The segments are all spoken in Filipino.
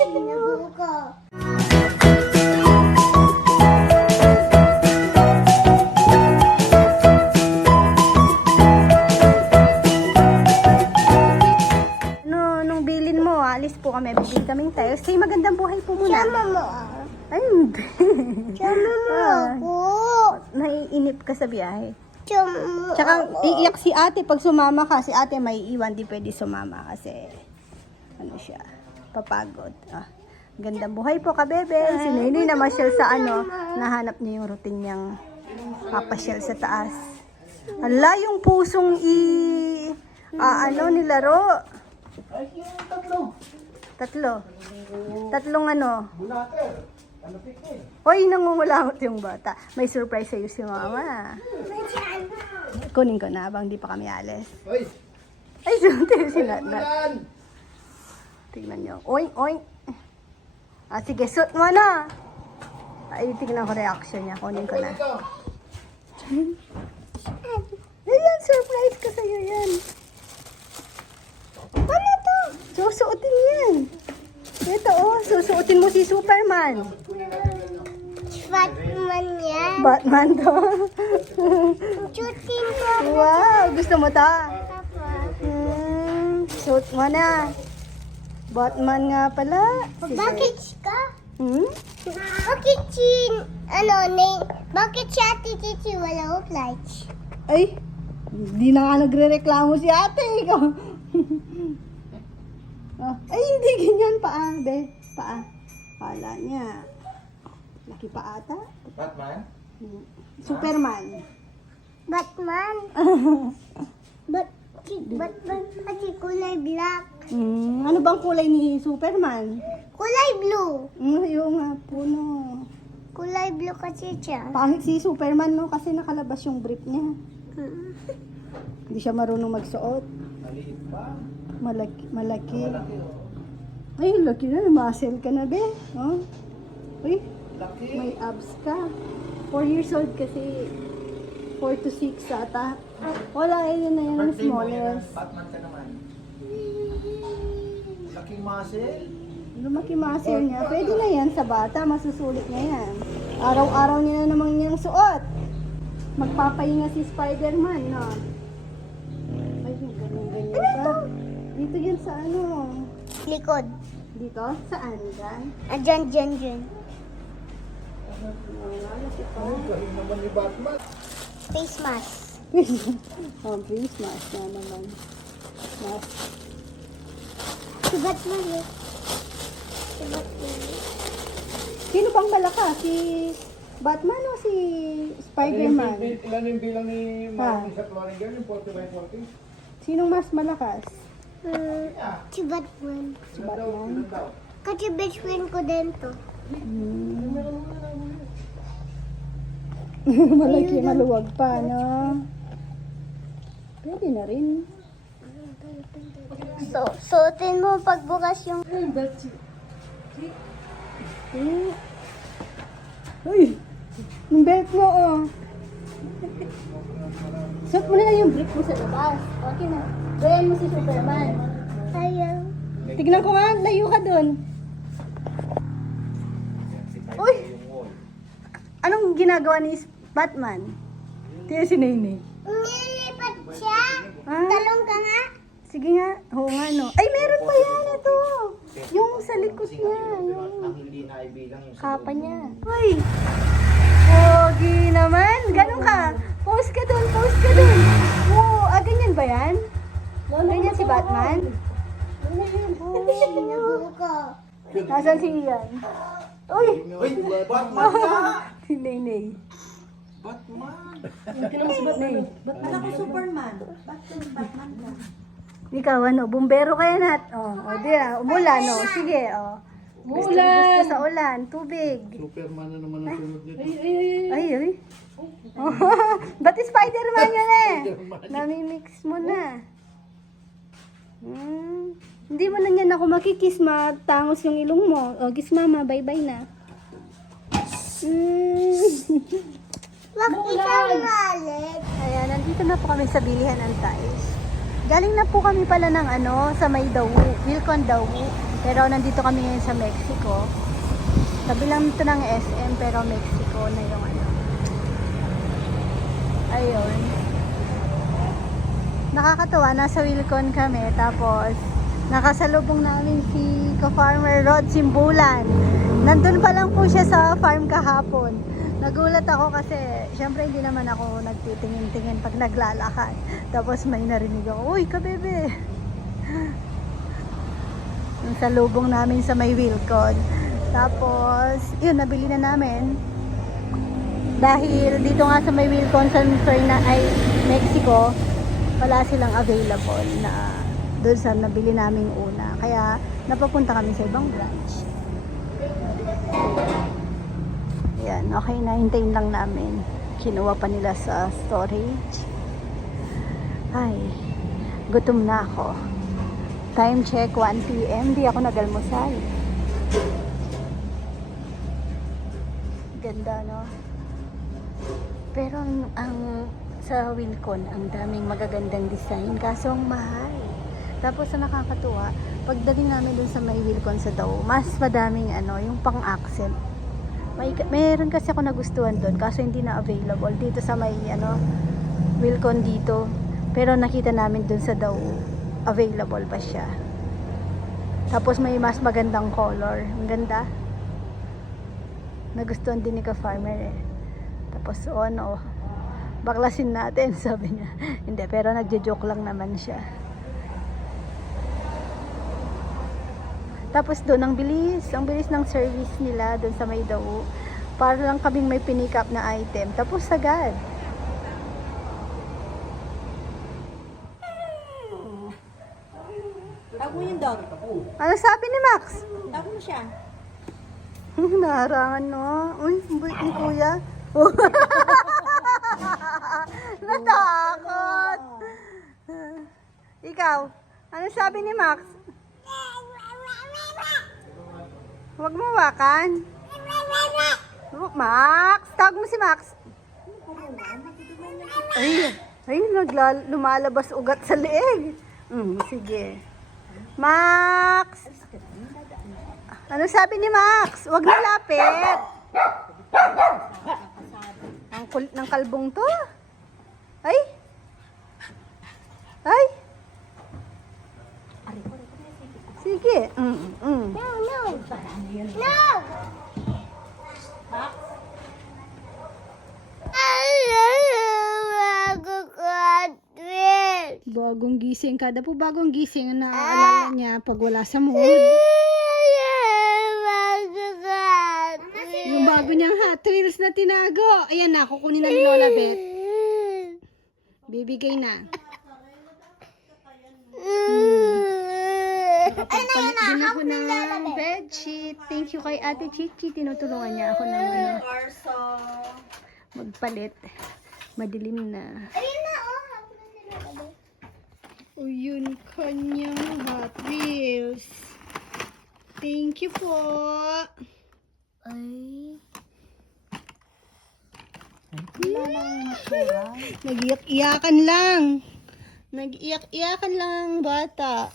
Nung bilin mo, alis po kami. Bibili kaming tiles. Say, magandang buhay po muna. Sama mo. Ay, hindi. Sama mo ako. Naiinip ka sa biyahe. Sama mo. Tsaka, iiyak si ate pag sumama ka. Si ate may iwan, di pwede sumama kasi, ano siya, papagod. Gandang buhay po ka, bebe. Si Nene namasyal sa nahanap niya yung routine niyang papasyal sa taas. Ala, yung pusong nilaro. Tatlong Hoy, nangungulangot yung bata. May surprise sa'yo si mama. Kunin ko na habang di pa kami alis. Ay, sunti si Natnat. Tignan nyo. Oink, oink. Sige, suot mo na. Ay, tignan ko reaction niya. Kunin ko na. Ayan, surprise ko sa'yo yan. Ano to? Susuotin yan. Ito, susuotin mo si Superman. Batman yan. Batman to. Chutin ko. Wow, gusto mo ta? Suot mo na. Batman nga pala. Bakit ka? Bakit bakit si Ate Chichi wala lights? Ay, hindi na nga nagre-reklamo si ate. Ikaw. Ay, hindi ganyan. Paa, be. Paa. Pala niya. Laki pa ata. Batman? Superman. Batman. Batman kasi kulay black. Ano bang kulay ni Superman? Kulay blue. Yung nga, puno. Kulay blue kasi siya. Pangit si Superman, no? Kasi nakalabas yung brief niya. Hindi siya marunong magsuot. Maliit pa. Malaki. Ay, laki na. Muscle ka na, be. Oh. Uy, Laki. may abs ka. 4 years old kasi. 4 to 6 ata. Wala, yun na yun. Ang Birthday mo, smallest. Batman ka naman. Laking muscle. Lumaki muscle niya. Pwede na yan sa bata. Masusulit niya yan. Araw-araw niya na naman niyang suot. Magpapahinga si Spider-Man, no? Ay, ganyan-ganyan pa. Dito yan sa Likod. Dito? Saan? Diyan? Dyan. Ay, galing naman ni Batman. Face mask. Face mask na naman. Mask. Si Batman eh. Si Batman. Sino bang malakas? Si Batman o si Spider-Man? Ilan yung bilang ni Martin sa flooring girl? Yung 40 by 40? Sinong mas malakas? Si Batman. Si Batman? Kasi best friend ko din to. Malaki, maluwag pa, no? Pwede na rin. Suotin mo pagbukas yung... Uy! Yung belt mo, oh. Suot mo na lang yung brief mo sa labas. Okay na. Gawin mo si Superman. Ayaw. Tignan ko nga, layo ka dun. Uy! Anong ginagawa ni Batman? Tiyo si Nene. Nilipat siya. Ah? Talong ka nga. Sige nga. Oo nga, no. Ay, meron pa yan. Ito. Yung sa likod niya. Yung Ang hindi na ibilang yung kapa niya. Uy! Pogi naman. Ganun ka. Post ka dun. Oo. Ganyan ba yan? Ganyan si Batman? Sinabuko. Nasaan si Ian? Uy! Uy, Batman ka! Si Nene. Batman! Nene. Alam ko Superman. Batman ka. Ikaw, bumbero ka yan at. Di umulan, no? Sige, Gusto sa ulan, tubig. Superman na naman ang sunod nito. Ay. Ba't Spider-Man yun eh? Nami-mix mo na. Hindi mo na yan ako makikiss, matangos yung ilong mo. Kiss mama, bye-bye na. Wag isang galit. Ayan, nandito na po kami sa bilihan ng tiles. Galing na po kami pala ng sa may Dawu, Wilcon Dawu. Pero nandito kami ngayon sa Mexico. Tabi lang ito ng SM, pero Mexico na yung ano. Ayun. Nakakatuwa, nasa Wilcon kami, tapos nakasalubong namin si ka-farmer Rod Simbulan. Nandun pa lang po siya sa farm kahapon. Nagulat ako kasi, syempre hindi naman ako nagtitingin-tingin pag naglalakad. Tapos may narinig ako, uy, kabebe! Yung salubong namin sa may Wilcon. Tapos, yun, nabili na namin. Dahil dito nga sa may Wilcon, Mexico, wala silang available na doon sa nabili naming una. Kaya, napapunta kami sa ibang branch. Yan, okay na, hintayin lang namin. Kinuha pa nila sa storage. Ay, gutom na ako. Time check, 1 PM. Di ako nagalmusal. Ganda, no? Pero ang sa Wilcon, ang daming magagandang design. Kaso ang mahal. Tapos sa nakakatuwa, pagdating namin dun sa may Wilcon sa Dao, mas madaming ano, yung pang-accent. Mayroon kasi ako nagustuhan doon kaso hindi na available dito sa may ano Wilcon dito, pero nakita namin doon sa Dao available pa siya. Tapos may mas magandang color, ang ganda, nagustuhan din ni ka-farmer eh. Tapos ano, baklasin natin sabi niya. Hindi, pero nagjo-joke lang naman siya. Tapos doon, ang bilis ng service nila doon sa may Dao. Para lang kaming may pinick up na item. Tapos agad. Tawag mo yung dog. Ano sabi ni Max? Tawag mo siya. Naharangan no. Uy, ang bait ni kuya. Natakot. Ikaw, ano sabi ni Max? Huwag mo wakan. Max, tawag mo si Max. Ay, lumalabas ugat sa leeg. Sige. Max. Ano sabi ni Max? Huwag na lapit. Ang kulit ng kalbong to. Ay. Ay. Sige. No, no. No! Bagong gising. Kada po bagong gising ang naaalala niya pag wala sa mood. Yung bago niyang Hot Wheels na tinago. Ayan na, kukunin na ni Lola Beth. Bibigay na. Nakapagpalit din ako ng bedsheet. Thank you kay Ate Chichi. Tinutulungan niya ako ng ano, Orso. magpalit. Madilim na. Ayun na, oh. Hapon na nilalabi. O yun, kanyang Hot Wheels. Thank you po. Ay. Nag-iyak-iyakan lang. Nag-iyak-iyakan lang ang bata.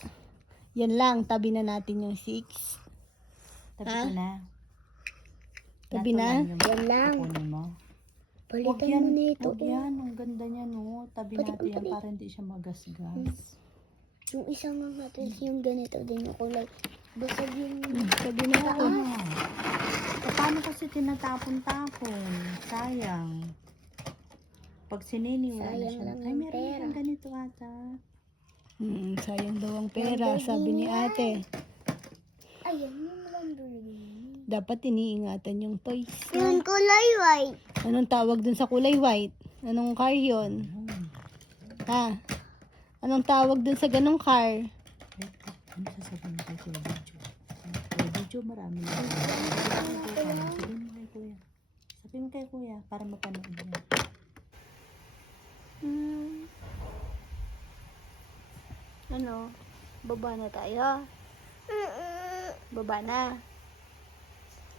Yan lang, tabi na natin yung 6. Tabi ko na. Tabi na? Yan lang. Kunin mo. Palitan mo na ito. Huwag yan. Ang ganda niya, no. Tabi natin yan para hindi siya magasgas. Yung isang mga natin, yung ganito din yung kulay. Basag yung... Tabi na ako. Paano kasi tinatapon-tapon? Sayang. Pag sininiwala na Sayang siya. lang Ay, ang meron pera. kang ganito ata. Sayang daw ang pera, sabi ni ate. Ayan, yung Lamborghini. Dapat iniingatan yung toys. Yung kulay white. Anong tawag dun sa kulay white? Anong car yun? Ha? Anong tawag dun sa ganong car? Ano sasabihin kay Kuya Bijo? Kuya Bijo, marami na. Sabihin mo kay Kuya. Sabihin mo kay Kuya para mapanood niya. Ano? Baba na tayo. Baba na.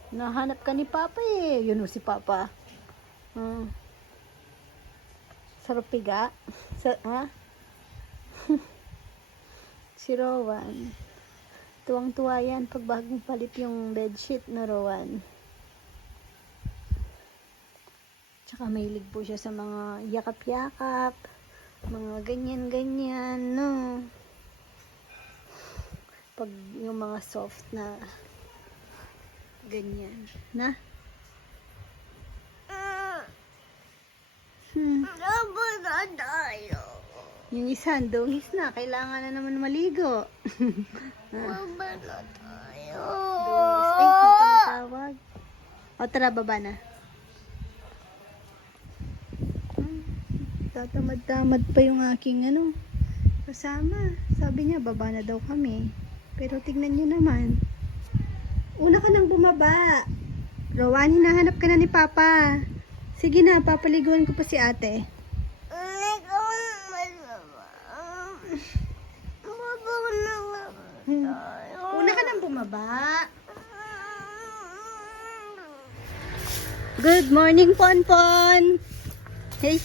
Nahanap ka ni Papa eh. Yun o si Papa. Sarap piga. Ha? Si Rowan. Tuwang-tuwa yan pag bagong palit yung bedsheet na Rowan. Tsaka mahilig po siya sa mga yakap-yakap, mga ganyan-ganyan, no? Pag yung mga soft na ganyan, na? Labo na tayo. Yung isa, dungis na. Kailangan na naman maligo. Labo na tayo. Dungis. Ay, may tumatawag. O, tara, baba na. Tatamad-tamad pa yung aking kasama. Sabi niya, baba na daw kami. Pero tignan niyo naman. Una ka nang bumaba. Rowan, hinahanap ka na ni Papa. Sige na, papaliguan ko pa si ate. Una ka nang bumaba. Good morning, Ponpon. Hey.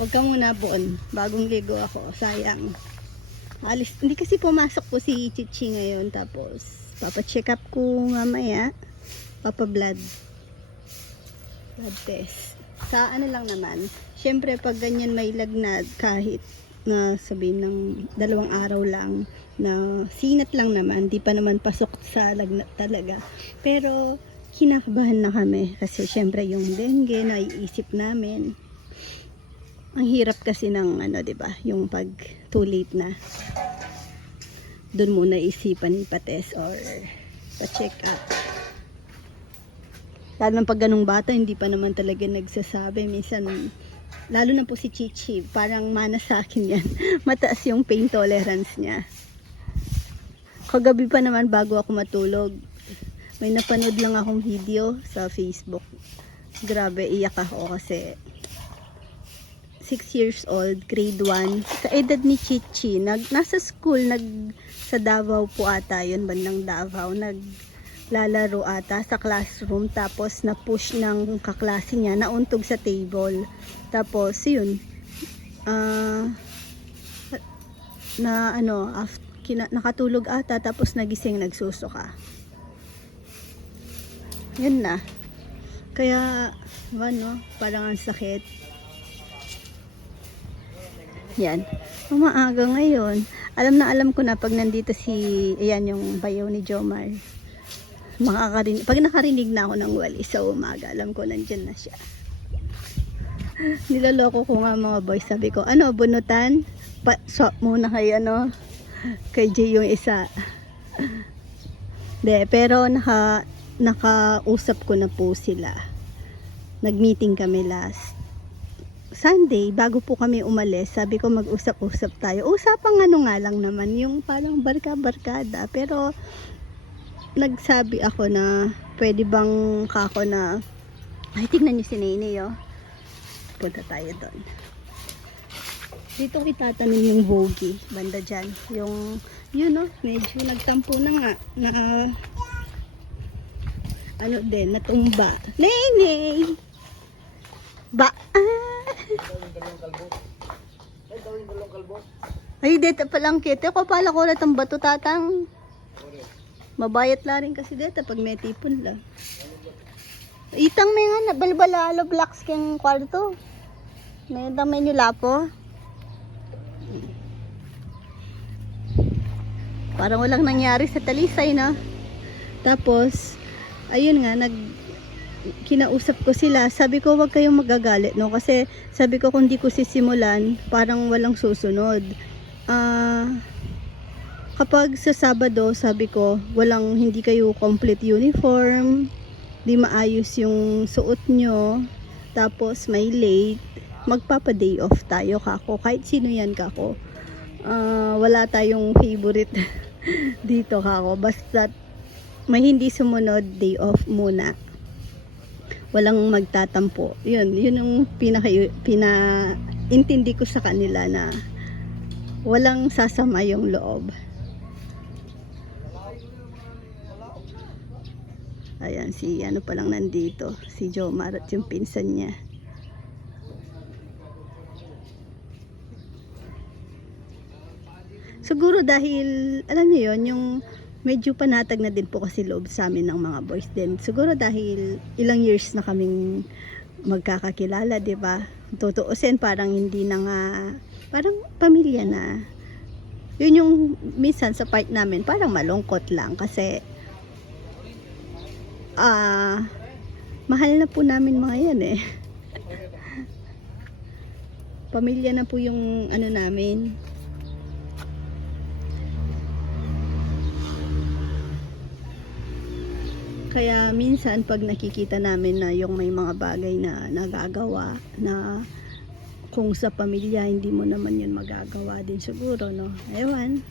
Huwag ka muna, Bon. Bagong ligo ako. Sayang. Alis. Hindi kasi pumasok po si Chichi ngayon. Tapos, papa-check up ko mamaya. Papa-blood. Blood test. Sa ano lang naman. Siyempre, pag ganyan may lagnat, kahit na sabihin ng 2 araw lang, na sinat lang naman. Di pa naman pasok sa lagnat talaga. Pero, kinakabahan na kami. Kasi, siyempre, yung dengue, naiisip namin. Ang hirap kasi ng diba, yung pag too late na. Doon muna isipan pa-test or pa-check up. Lalo pag ganung bata, hindi pa naman talaga nagsasabi. Minsan, lalo na po si Chichi, parang mana sa akin yan. Mataas yung pain tolerance niya. Kagabi pa naman bago ako matulog, may napanood lang akong video sa Facebook. Grabe, iyak ako kasi 6 years old, grade 1. Sa edad ni Chichi, nasa school, sa Davao po ata, yun, bandang Davao, naglalaro ata sa classroom, tapos na-push ng kaklase niya, nauntog sa table. Tapos, yun, nakatulog ata, tapos nagising, nagsusuka. Yun na. Kaya, parang ang sakit. Yan. Umaaga ngayon. Alam ko na pag nandito ayan yung bayaw ni Jomar. Pag nakarinig na ako ng walis sa umaga, alam ko nandyan na siya. Niloloko ko nga mga boys. Sabi ko, bunutan? Swap muna kay Jay yung isa. Pero nakausap ko na po sila. Nag-meeting kami last Sunday, bago po kami umalis. Sabi ko mag-usap-usap tayo. Usapang nga lang naman, yung parang barka-barkada. Pero nagsabi ako na pwede bang kako na tignan nyo si Nene, punta tayo doon. Dito itatanim yung Vogie, banda dyan. Yung medyo nagtampo na nga na natumba. Nene! Ay, dito palang kete ko pala ko ulit ang bato tatang. Mabayat la rin kasi dito pag may tipon la. Itang may nga balbalalo blocks keng kwarto. May damay nila po. Parang walang nangyari sa Talisay, no? Tapos, ayun nga, kinausap ko sila. Sabi ko, wag kayong magagalit, no? Kasi, sabi ko, kung di ko sisimulan, parang walang susunod. Kapag sa Sabado, sabi ko, hindi kayo complete uniform, di maayos yung suot nyo, tapos may late, magpapa-day off tayo, kako. Kahit sino yan, kako. Wala tayong favorite dito, kako. Basta may hindi sumunod, day off muna. Walang magtatampo. Yun yung intindi ko sa kanila na walang sasama yung loob. Ayan, palang nandito. Si Jomar at yung pinsan niya. Siguro dahil, alam niyo yun, yung medyo panatag na din po kasi loob sa amin ng mga boys din. Siguro dahil ilang years na kaming magkakakilala, di ba? Tutuusin, parang hindi na nga, parang pamilya na. Yun yung minsan sa part namin, parang malungkot lang kasi mahal na po namin mga yan eh. Pamilya na po yung ano namin. Kaya minsan pag nakikita namin na yung may mga bagay na nagagawa na kung sa pamilya hindi mo naman yun magagawa din siguro, no? Ewan.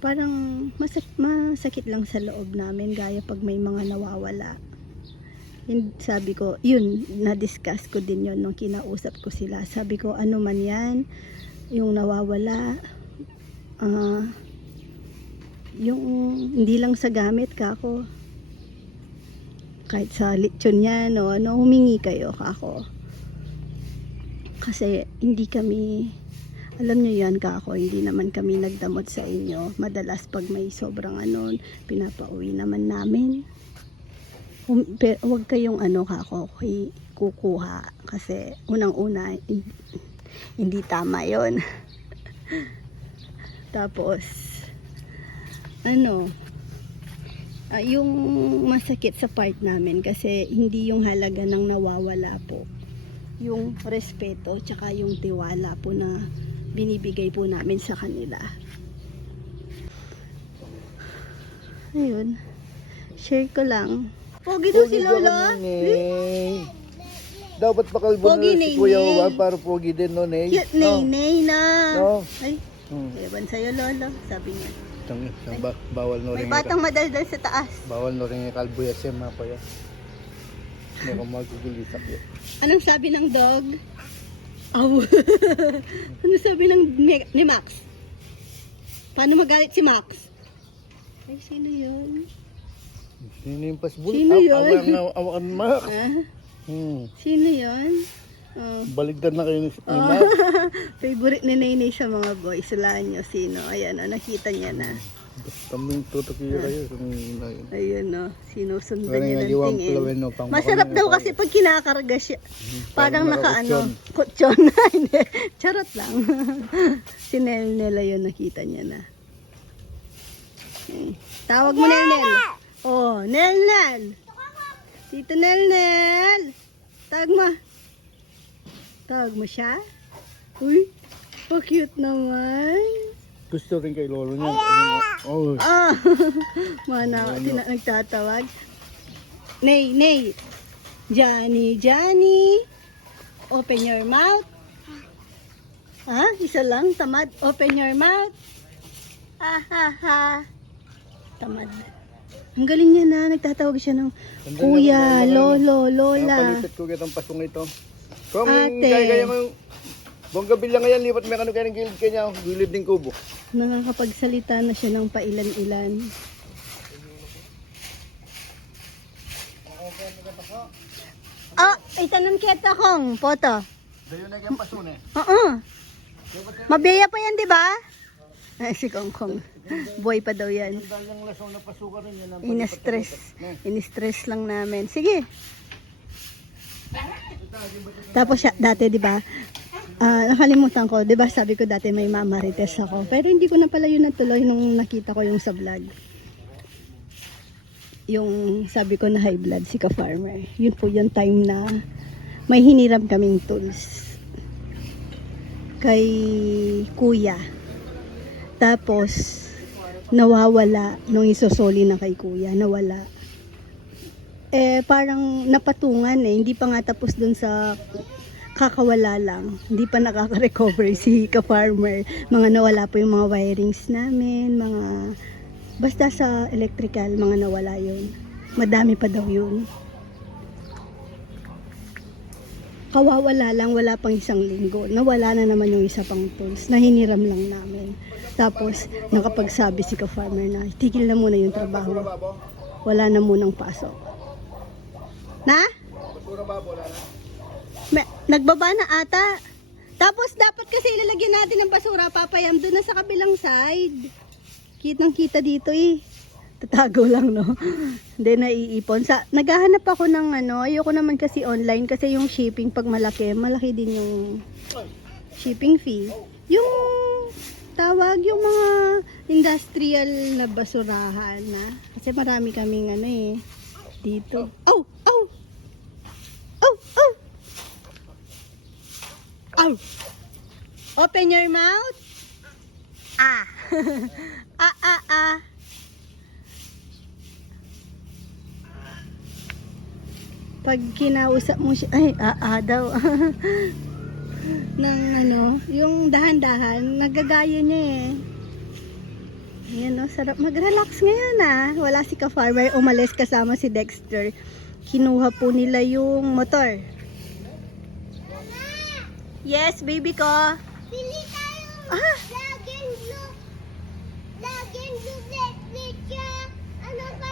Parang masakit lang sa loob namin gaya pag may mga nawawala. Sabi ko, yun, na-discuss ko din yun nung kinausap ko sila. Sabi ko, ano man yan, yung nawawala, yung hindi lang sa gamit kako, kahit sa lechon yan o ano, humingi kayo kako. Kasi hindi kami, alam nyo yan kako, hindi naman kami nagdamot sa inyo. Madalas pag may sobrang ano, pinapauwi naman namin. Pero huwag kayong ano kako, kukuha. Kasi unang-una, hindi tama yon. Tapos, ano, yung masakit sa part namin kasi hindi yung halaga ng nawawala po. Yung respeto tsaka yung tiwala po na binibigay po namin sa kanila. Ayun. Share ko lang. Pogi daw si Lolo. Dapat pakalbo Pogi, na Nay, si Kuya Nay. Juan para pogi din no, Nay. Cute Nay na. No. Ay, Hmm. ewan sa'yo Lolo. Sabi niya. Bawal no May rin. batang madaldal sa taas. Bawal no rin yung kalbo yan siya mga paya. Hindi ko magugulisak yun. Anong sabi ng dog? Aw. Ano sabi ni Max? Paano magalit si Max? Ay, sino yun? Sino yung pasbul? Sino yun? Awakan Max. Ah, sino yun? Oh. Baligtad na kayo ni Oh. Max. Favorite ni Nainay siya mga boys. Hulaan nyo sino. Ayan o, nakita niya na. Kaming tutukiyo kayo. Ayun o, sinusundan Kaya niya nga ng diwang tingin. pulawin no. Masarap daw kasi pag kinakarga siya. Parang nakaano. Kutsyon. Hindi. Charot lang. Si Nel yun, nakita niya na. Okay. Tawag mo Nel. Oh, Nel. Tito Nel. Tawag mo. Tawag mo siya? Uy, cute naman. Gusto rin kay Lolo niya. Oh, Ah, mana, nagtatawag. Nay. Johnny. Open your mouth. Ha? Isa lang, tamad. Open your mouth. Ha. Tamad. Ang galing niya na, nagtatawag siya ng kuya, lolo, lola. Napalipat ko kitang pasong ito. Kung Ate. kaya mo, buong gabi lang ngayon, lipat may kano kayo ng gilid kanya, gilid ng kubo. Nakakapagsalita na siya ng pailan-ilan. Ah, itanong kita kong photo. Dayo na kayong pasun eh. Oo. Mabiyaya pa yan, di ba? Ay, si Kongkong. Boy pa daw yan. Dahil yung lasong na pasukan rin yan. In-stress lang namin. Sige. Tapos siya, dati, di ba? Nakalimutan ko, di ba sabi ko dati may Mama Marites ako. Pero hindi ko na pala yun natuloy nung nakita ko yung sa vlog. Yung sabi ko na high blood si ka-farmer. Yun po yung time na may hiniram kaming tools. Kay kuya. Tapos, nawawala nung isusoli na kay kuya. Nawala. Parang napatungan Hindi pa nga tapos dun sa kakawala lang. Hindi pa nakaka-recover si ka-farmer. Mga nawala po yung mga wirings namin, basta sa electrical, mga nawala yun. Madami pa daw yun. Kawawala lang, wala pang isang linggo. Nawala na naman yung isa pang tools. Nahiniram lang namin. Tapos, nakapagsabi si ka-farmer na, tigil na muna yung trabaho. Wala na munang pasok. Na? Nagbaba na ata. Tapos dapat kasi ilalagyan natin ng basura, papayam doon na sa kabilang side. Kitang kita dito Tatago lang, no? Hindi, naiipon. Naghahanap ako ng ano, ayoko naman kasi online kasi yung shipping pag malaki, malaki din yung shipping fee. Yung tawag, yung mga industrial na basurahan na. Kasi marami kaming ano eh, dito. Oh! Oh! Oh! Oh! Oh! Open your mouth. Ah! Ah, ah, ah. Pag kinausap mo siya, ay, daw. Ng ano, yung dahan-dahan, nagagaya niya eh. Ayan o, sarap mag-relax ngayon ah. Wala si ka-farmer, umalis kasama si Dexter. Kinuha po nila yung motor. Yes, baby ko. Pili tayo. Ah, Laging blue. Laging blue picture. Ano pa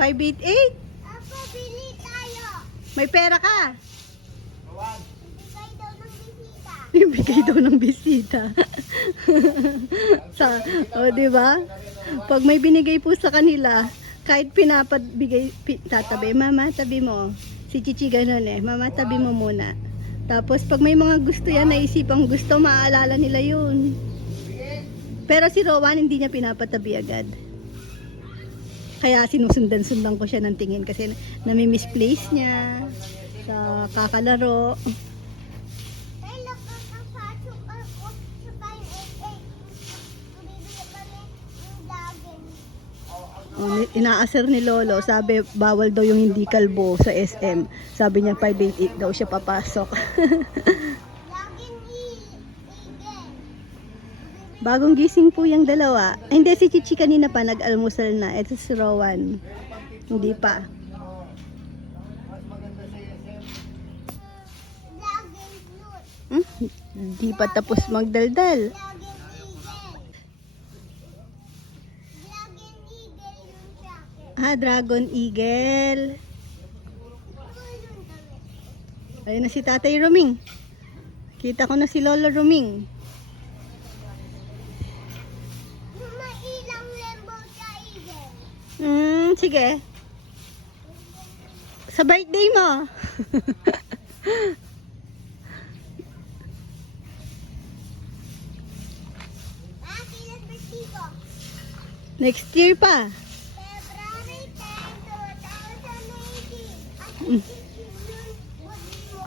88? 588. Ako, pili tayo. May pera ka. Bigay daw ng bisita. Bigay daw ng bisita. Di ba? Pag may binigay po sa kanila, kahit pinapagbigay, tatabi, mama, tabi mo. Si Chichi ganun eh, mama, tabi mo muna. Tapos pag may mga gusto yan, naisipang gusto, maaalala nila yun. Pero si Rowan, hindi niya pinapatabi agad. Kaya sinusundan-sundan ko siya ng tingin kasi nami-misplace niya sa kakalaro. Ay, nakakapasok ako sa 588. Bibili kami yung laging. Inaasar ni Lolo, sabi bawal daw yung hindi kalbo sa SM. Sabi niya 588 daw siya papasok. Laging igen. Bagong gising po yung dalawa. Ay, hindi, si Chichi kanina pa nag-almusal na. Ito si Rowan. Hindi pa. Laging blue. Hindi pa tapos magdaldal. Laging eagle. Laging eagle yung jacket. Dragon Eagle. Yung damit. Ayun na si Tatay Roming. Kita ko na si Lolo Roming. Yung may ilang rainbow sa eagle. Sige. Sa birthday mo. Kailan birthday ko? Next year pa. February 10, 2018. At Mm. yun, birthday mo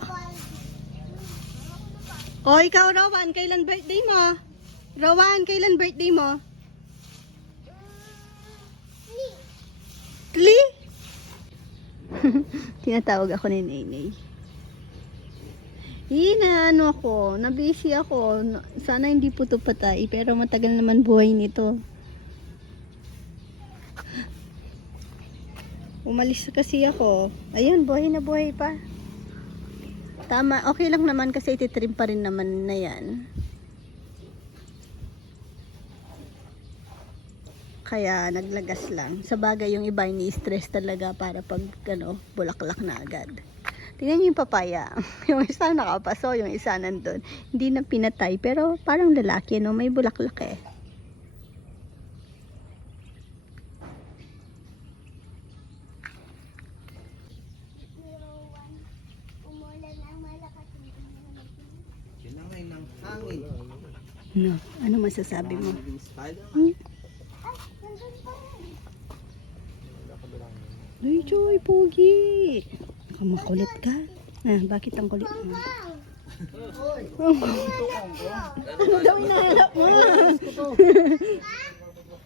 ba? O ikaw, Rowan, kailan birthday mo? Rowan, kailan birthday mo? Tli? Tinatawag ako ni Nenay. Ano ako, nabisi ako. Sana hindi po ito patay, pero matagal naman buhay nito. Umalis kasi ako. Ayun, buhay na buhay pa. Tama, okay lang naman kasi ititrim pa rin naman na yan. Kaya naglagas lang. Sa bagay yung iba ini-stress talaga para pag bulaklak na agad. Tingnan niyo yung papaya. Yung isa nakapaso, yung isa nandun. Hindi na pinatay, pero parang lalaki, no? May bulaklak eh. Umulan ang malakas. Yun ang ngayon ng hangin. No, ano masasabi mo? Naging spider. Hmm? Ay, nandun pa rin. Ay, Joy, pogi. Makulit ka. Bakit ang kulit mo? Ano daw inahanap mo?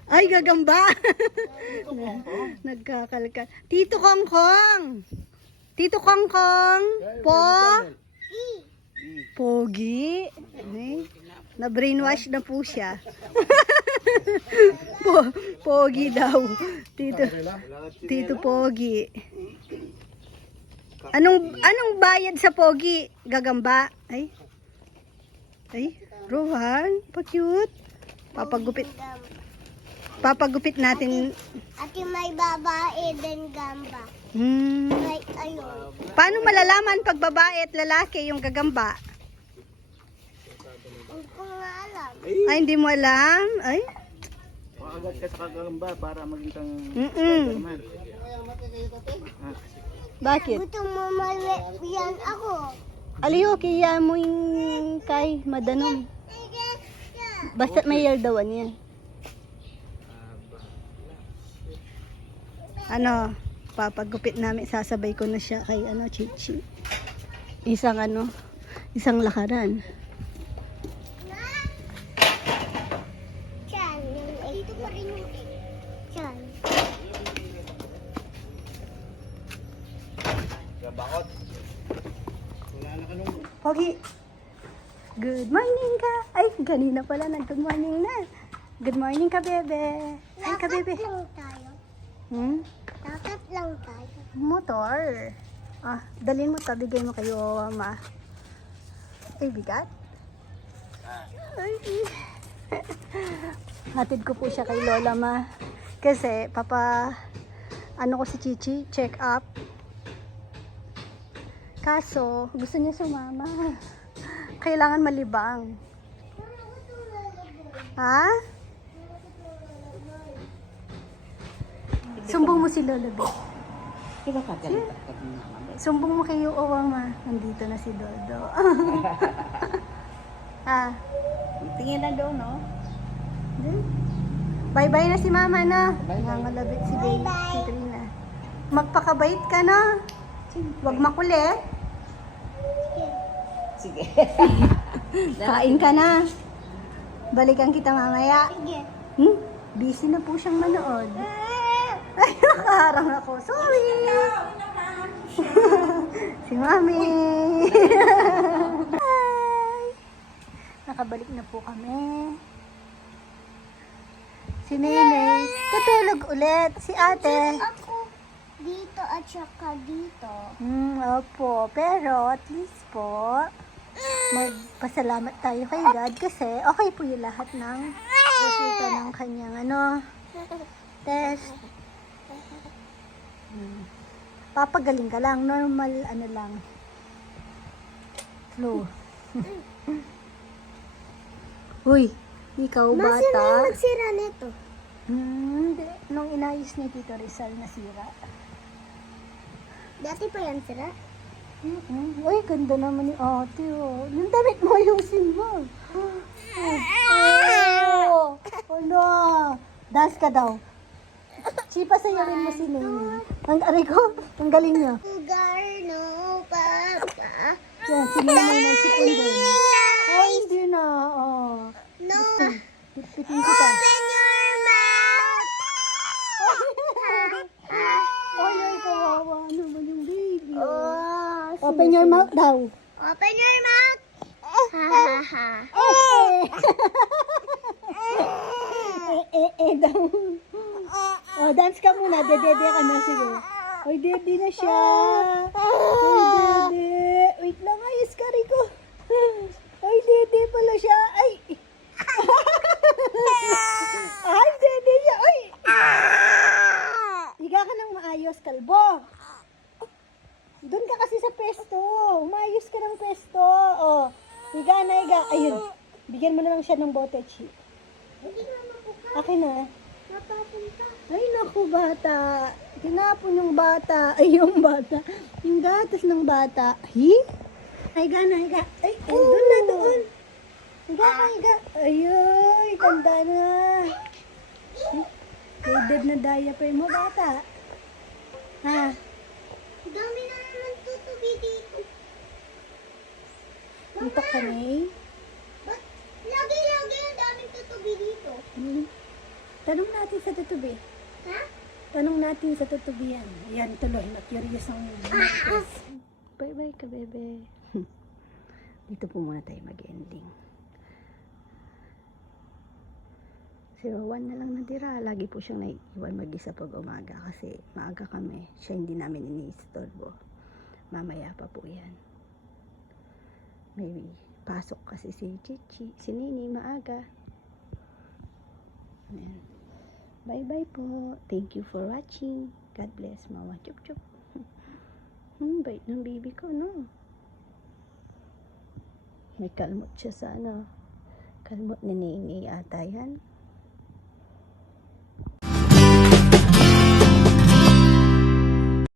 Ay, gagamba. Nagkakalka. Tito Kongkong. Tito Kongkong. Pogi. Ay, na-brainwash na po siya. Pogi daw. Tito Pogi. Anong bayad sa Pogi? Gagamba? Ay, Rohan, pa-cute. Papagupit natin. At yung may babae din gamba. Ay, ayun. Paano malalaman pag babae at lalaki yung gagamba? Hindi ko nga alam. Ay, hindi mo alam? Ay, Makagat ka sa kagamba para maging kang Spider-Man. Bakit? Gusto mo yan ako. Aliyo, kaya mo yung kay madanom. Basta may yardawan yan. Ano, papagupit namin, sasabay ko na siya kay Chichi. Isang lakaran. Chan, dito pa rin yung Chan. Bakot. Wala na ka nung... Pogi, good morning ka. Ay, kanina pala nag-good morning na. Good morning ka, bebe. Ay, ka, bebe. Lang tayo. Lakad lang tayo. Motor. Dalhin mo to, bigay mo kayo, mama. Ay, bigat. Ay. Hatid ko po siya kay Lola, ma. Kasi, ko si Chichi, check up. Kaso, gusto niya sumama. Kailangan malibang. Ha? Sumbong mo si Lola, be. Di ba kagalit ako ng mama? Sumbong mo kay Mama. Nandito na si Dodo. Tingin na doon, no? Bye-bye na si Mama, na. Bye-bye. Nangalabit si Baby, si Trina. Magpakabait ka, na. Huwag makulit. Sige. Kain ka na. Balikan kita mamaya. Sige. Busy na po siyang manood. Ay, nakaharang ako. Sorry. Si Mami. Hi. Nakabalik na po kami. Si Nene. Tutulog ulit. Si ate. Ako dito at saka dito. Opo. Pero at least po, magpasalamat tayo kay God kasi okay po yung lahat ng resulta ng kanyang test. Papagaling ka lang. Normal, lang. Flu. Uy, ikaw bata. Nagsira nito. Hindi. Nung inayos ni Tito Rizal nasira. Dati pa yan sira. Uy, ganda naman ni ate, oh. Yung damit mo, ayusin mo. Ano? Dance ka daw. Chipa, sayarin mo si Nene. Aray ko, ang galing niya. Sugar, no, papa. Yan, si Nene na si Aiden. Oh, hindi na. No. Pitpitin kita. Open your mouth. Ay, kawawa naman yung baby. Oh, Open your mouth daw. Open your mouth. Ha ha ha. Daw. Dance ka muna. Dede ka na. Sige. Oy, dede na siya. Oy, dede. Wait lang, ayos ka, Rico. Ay, dede pala siya. Ay. Ay, dede niya. Ay. Higa ka ng maayos, kalbo. Doon ka kasi sa pesto. Umayos ka ng pesto. Oh, higa na, higa. Ayun. Bigyan mo na lang siya ng bote, Chi. Hindi na mapuka. Akin na. Napapunta. Ay, naku, bata. Tinapon yung bata. Ay, yung bata. Yung gatas ng bata. Hi? Ay, gana, higa. Ay, doon na, doon. Higa ka, higa. Ay, tanda na. Loaded na diaper mo, bata. Ha? Dami na naman tutubi dito. Antok ka na eh. Ba't lagi-lagi ang daming tutubi dito? Tanong natin sa tutubi. Ha? Tanong natin sa tutubi yan. Ayan, tuloy. Na-curious ang Marcos. Bye-bye ka, bebe. Dito po muna tayo mag-ending. 01 na lang natira. Lagi po siyang naiiwan mag-isa pag umaga kasi maaga kami. Siya hindi namin iniistorbo. Mamaya pa po yan. Maybe pasok kasi si Chichi. Si Nini maaga. Ayan. Bye-bye po. Thank you for watching. God bless, Mama. Chup-chup. Bait ng baby ko, no? May kalmot siya sa Kalmot ni Nini ata yan.